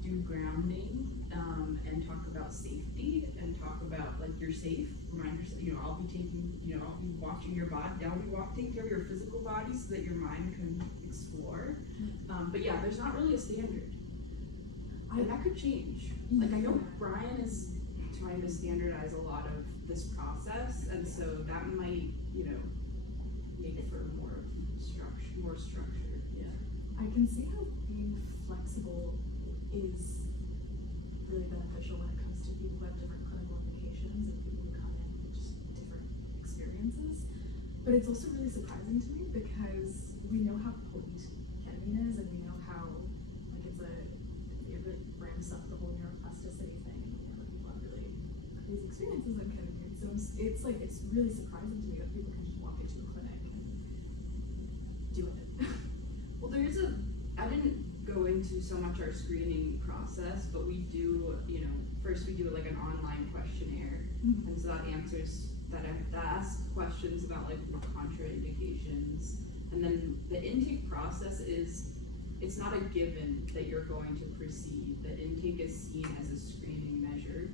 do grounding, and talk about safety and talk about like you're safe. Remind yourself, you know, I'll be watching your body. I'll be taking care of your physical body so that your mind can explore. But yeah, there's not really a standard. And that could change. Like I know Brian is trying to standardize a lot of this process, and so that might, you know, make for more structure. Yeah. I can see how being flexible is really beneficial when it comes to people who have different clinical indications and people who come in with just different experiences. But it's also really surprising to me because we know how potent ketamine is, and we know how like it really ramps up the whole neuroplasticity thing, and we know that people have really these experiences on ketamine. So it's really surprising to me that people can just walk into a clinic and do it. Well, I didn't go into so much our screening process, but we do, you know, first we do like an online questionnaire, and so that asks questions about like contraindications, and then the intake process it's not a given that you're going to proceed. The intake is seen as a screening measure,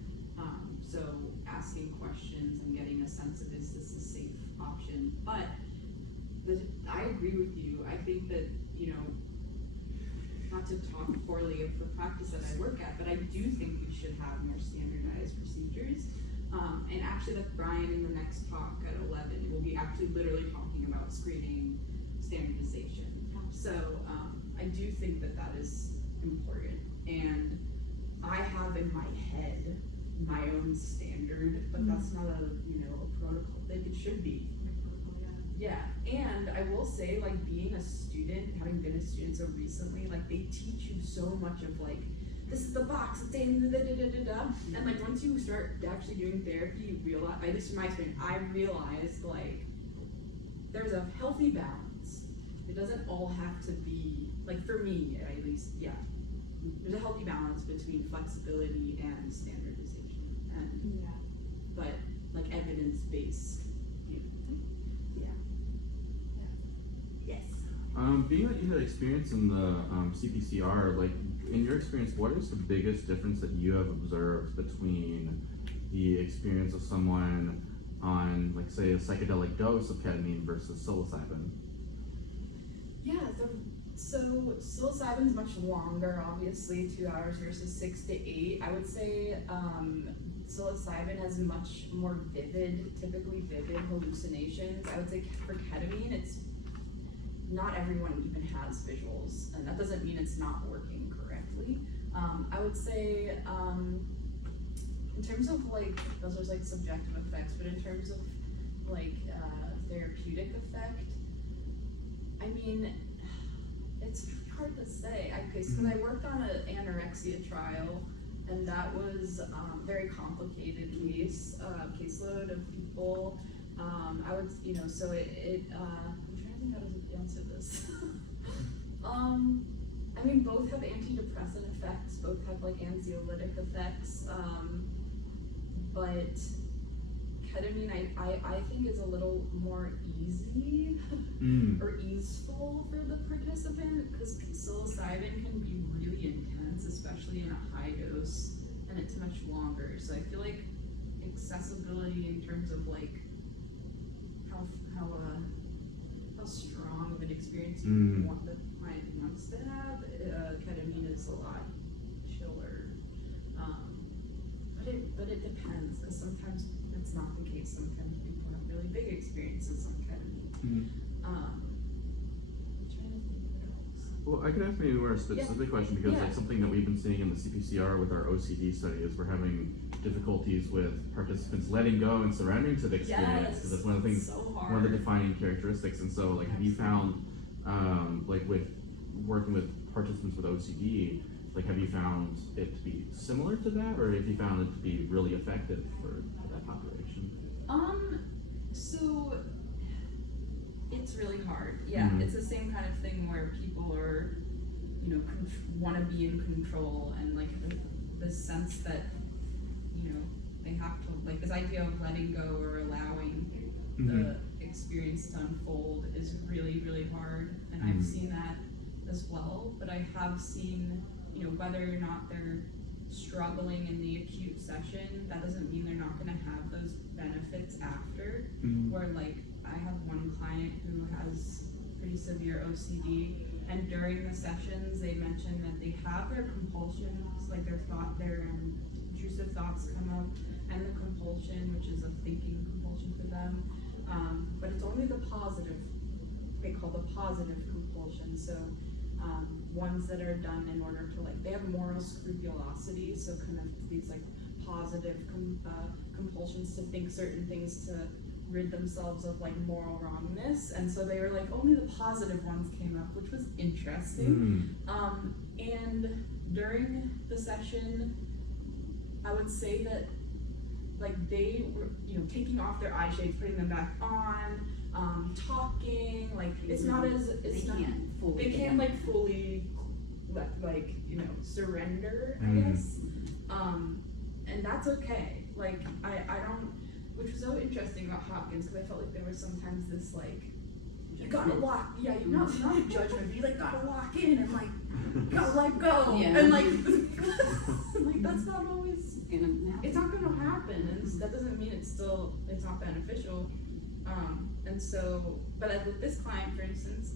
so asking questions and getting a sense of is this a safe option, but I agree with you. I think that, you know, not to talk poorly of the practice that I work at, but I do think we should have more standardized procedures. And actually, like Brian in the next talk at 11, we'll be actually literally talking about screening standardization. So I do think that is important. And I have in my head my own standard, but that's not a, you know, a protocol thing. It should be. Yeah, and I will say, like, being a student, having been a student so recently, like, they teach you so much of, like, this is the box, it's and like, once you start actually doing therapy, you realize, at least in my experience, I realized, like, there's a healthy balance. It doesn't all have to be, like, for me, at least, yeah, there's a healthy balance between flexibility and standardization, and, but, like, evidence-based. Being that you had experience in the CPCR, like in your experience, what is the biggest difference that you have observed between the experience of someone on, like, say, a psychedelic dose of ketamine versus psilocybin? Yeah, so psilocybin is much longer, obviously, 2 hours versus 6 to 8. I would say psilocybin has much more typically vivid hallucinations. I would say for ketamine, it's not everyone even has visuals, and that doesn't mean it's not working correctly. I would say, in terms of like, those are like subjective effects, but in terms of like therapeutic effect, I mean, it's hard to say. Because I worked on an anorexia trial, and that was very complicated caseload of people. I would, you know, so I'm trying to think how to answer this. I mean, both have antidepressant effects, both have like anxiolytic effects, but ketamine I think is a little more easy or easeful for the participant, because psilocybin can be really intense, especially in a high dose, and it's much longer. So I feel like accessibility in terms of like how strong of an experience you want the client client wants to have. Ketamine is a lot chiller. But it depends, because sometimes it's not the case. Sometimes people have really big experiences on ketamine. I'm trying to think what else. Well, I could ask maybe more a specific question, because Yeah. like something that we've been seeing in the CPCR with our OCD study is we're having difficulties with participants letting go and surrendering to the experience, because that's one of the things, so one hard. of the defining characteristics. And so, like, have you found, like, with working with participants with OCD, like, have you found it to be similar to that, or have you found it to be really effective for that population? So it's really hard. Yeah, Mhm. it's the same kind of thing where people are, you know, want to be in control, and like the sense that, you know, they have to, like, this idea of letting go or allowing the experience to unfold is really, really hard. And Mhm. I've seen that as well, but I have seen, you know, whether or not they're struggling in the acute session, that doesn't mean they're not going to have those benefits after. Where, like, I have one client who has pretty severe OCD, and during the sessions they mentioned that they have their compulsions, like their intrusive thoughts come up, and the compulsion, which is a thinking compulsion for them, but it's only the positive, they call the positive compulsion. So ones that are done in order to, like, they have moral scrupulosity, so kind of these like positive compulsions to think certain things to rid themselves of like moral wrongness. And so they were like, only the positive ones came up, which was interesting. And during the session, I would say that, like, they were, you know, taking off their eye shades, putting them back on, talking, like, it's not as, it's not, they can't like fully like, you know, surrender, I guess. And that's okay. Like, I don't, which was so interesting about Hopkins, because I felt like there was sometimes this, like, you gotta lock, yeah, you not judgment, but you like gotta lock in and like gotta let go. Yeah. And like like that's not always, Gonna it's not gonna happen, and that doesn't mean it's not beneficial. And so, but as with this client, for instance,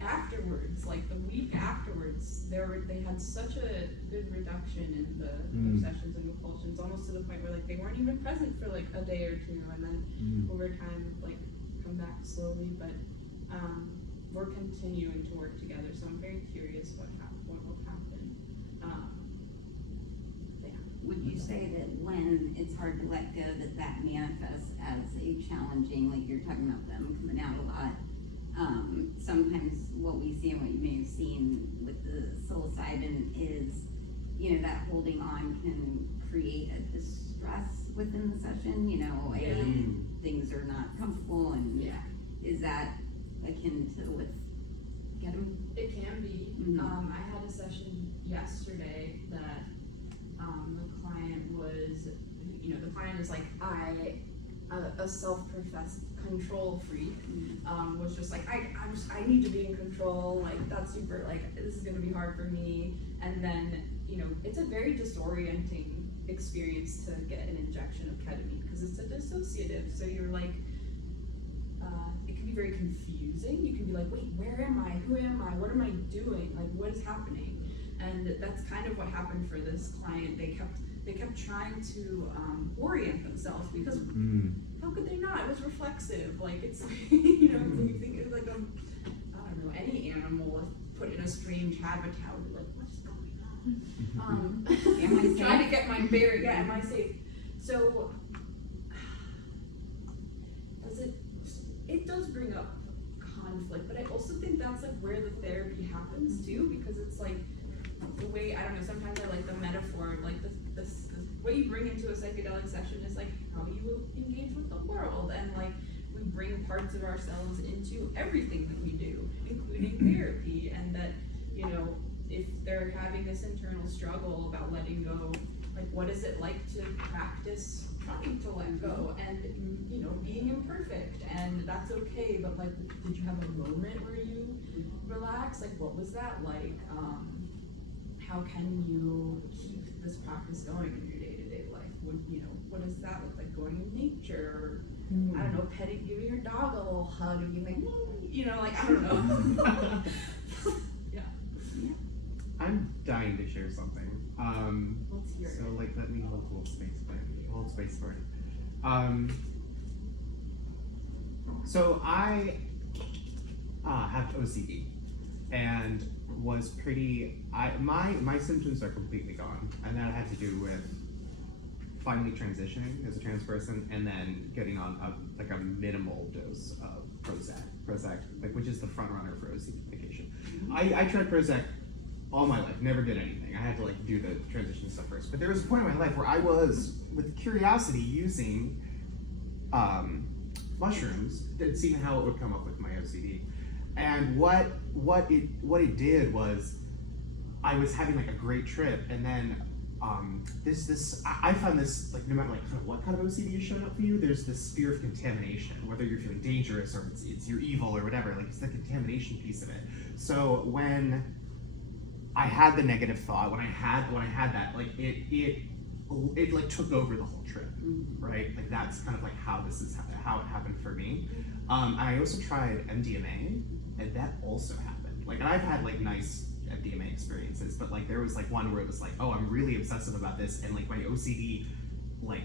afterwards, like the week afterwards, they had such a good reduction in the obsessions and compulsions, almost to the point where, like, they weren't even present for like a day or two, and then over time, like, come back slowly. But we're continuing to work together, so I'm very curious what will happen. Yeah. Would you say that when it's hard to let go, that manifests as a challenging, like you're talking about them coming out a lot? Sometimes what we see and what you may have seen with the psilocybin is, you know, that holding on can create a distress within the session, you know, things are not comfortable, and is that akin to with ketamine? It can be. I had a session yesterday that the client was, you know, the client is like, a self-professed control freak, was just like, I need to be in control, like, that's super, like, this is gonna be hard for me. And then, you know, it's a very disorienting experience to get an injection of ketamine, because it's a dissociative, so you're like, it can be very confusing. You can be like, wait, where am I? Who am I? What am I doing? Like, what is happening? And that's kind of what happened for this client. They kept trying to orient themselves, because how could they not? It was reflexive. Like, it's, you know, when you think it's like I don't know, any animal if put in a strange habitat would be like, what's going on? Am I safe? Trying to get my bearing. Yeah, am I safe? So it does bring up conflict, but I also think that's like where the therapy happens too, because it's like the way, I don't know, sometimes I like the metaphor of like the what you bring into a psychedelic session is like how you engage with the world, and like we bring parts of ourselves into everything that we do, including therapy. And that, you know, if they're having this internal struggle about letting go, like, what is it like to practice trying to let go, and, you know, being imperfect, and that's okay, but like, did you have a moment where you relaxed? Like, what was that like? How can you keep this practice going in your day-to-day life what does that look like? Going in nature, or, I don't know, giving your dog a little hug and being like, I don't know. Yeah. I'm dying to share something. Let's hear So it. like, let me hold space for it. So I have OCD, and was pretty. My symptoms are completely gone, and that had to do with finally transitioning as a trans person, and then getting on a minimal dose of Prozac, like, which is the front runner for OCD medication. I tried Prozac all my life, never did anything. I had to like do the transition stuff first. But there was a point in my life where I was, with curiosity, using mushrooms, seeing how it would come up with my OCD. And what it did was, I was having like a great trip, and then I found this, like, no matter like kind of what kind of OCD is showing up for you, there's this fear of contamination, whether you're feeling dangerous or it's you're evil or whatever. Like, it's the contamination piece of it. So when I had the negative thought, when I had that, like, it like took over the whole trip, right? Like, that's kind of like how it happened for me. I also tried MDMA, and that also happened. Like, and I've had like nice MDMA experiences, but like there was like one where it was like, oh, I'm really obsessive about this, and like my OCD like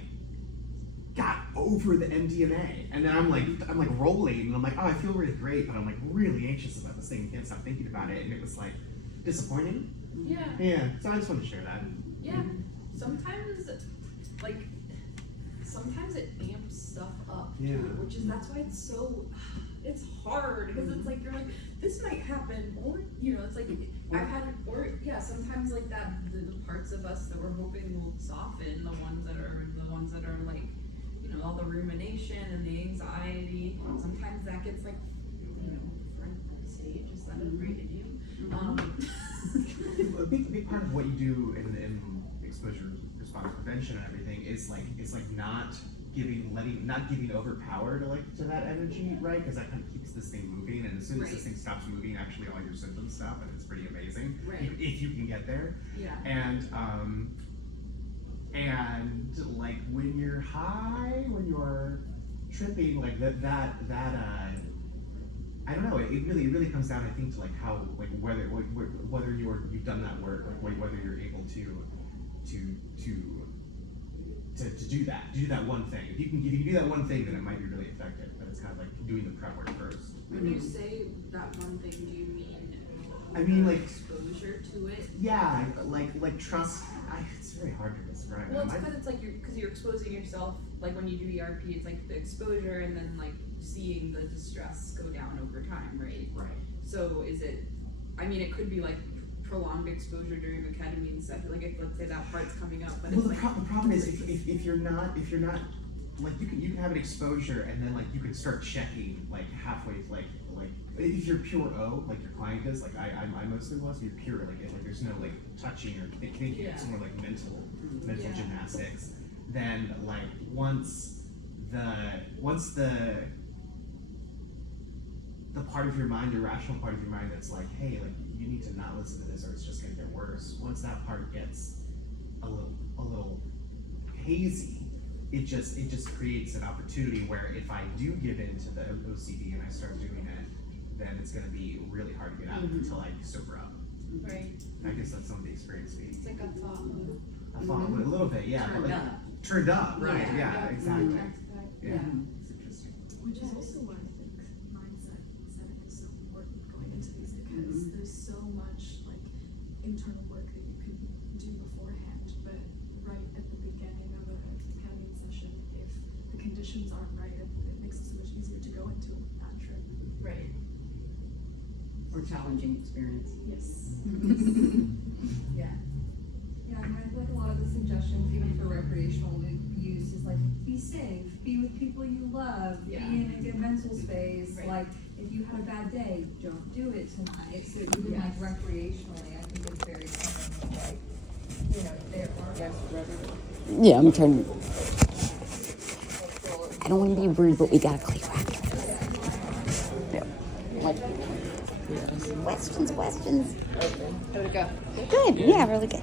got over the MDMA, and then I'm like rolling, and I'm like, oh, I feel really great, but I'm like really anxious about this thing, can't stop thinking about it, and it was like disappointing. Yeah, so I just wanted to share that. Yeah. Sometimes it amps stuff up too, Yeah. which is, that's why it's hard, because it's like, you're like, this might happen, or, it's like, I've had, or, yeah, sometimes like that, the parts of us that we're hoping will soften, the ones that are like, all the rumination and the anxiety, sometimes that gets like, front stage, is that a rated you? A big part of what you do in exposure response prevention and everything is not giving over power to that energy, right? Because that kind of keeps this thing moving, and as soon as this thing stops moving, actually all your symptoms stop, and it's pretty amazing. Right. If you can get there. Yeah. And like when you're high, when you're tripping, like that I don't know. It really comes down, I think, to like how, like, whether you've done that work, like whether you're able to do that one thing. If you can do that one thing, then it might be really effective. But it's kind of like doing the prep work first. When you say that one thing, do you mean? I mean, like, exposure to it. Yeah, like trust. It's very hard to describe. Well, it's because it's like you're exposing yourself. Like when you do ERP, it's like the exposure and then like seeing the distress go down over time, right? Right. So is it? I mean, it could be like prolonged exposure during the ketamine session. Like if, let's say, that part's coming up, but Well, it's the problem is if you're not like, you can have an exposure, and then like you can start checking like halfway, like if you're pure O, like your client is, like I mostly was, you're pure, like there's no like touching or thinking, it's more like mental gymnastics. Then like once the part of your mind, the rational part of your mind that's like, hey, like you need to not listen to this or it's just gonna get worse. Once that part gets a little hazy, it just creates an opportunity where if I do give in to the OCD and I start doing it, then it's gonna be really hard to get out until I sober up. right. I guess that's some of the experience fees. It's like a thought loop. I thought a little bit, yeah. Turned but, like, up. Turned up, right? Yeah. Yeah, exactly. Yeah. Yeah, it's interesting. Which is also why I think mindset setting is so important going into these, because there's so much like internal work that you can do beforehand, but right at the beginning of a ketamine session, if the conditions aren't right, it makes it so much easier to go into that trip. Right. Or challenging experience. Yes. Yeah. Yeah, I mean, I feel like a lot of the suggestions, even for recreational use, is like, be safe, be with people you love, Yeah. be in a good mental space. Right. Like, if you had a bad day, don't do it tonight. So even like recreationally, I think it's very common, like, there are. Yeah, I'm trying. I don't want to be rude, but we gotta clear after this. Yeah. Like, questions. How'd it go? Good. Yeah, really good.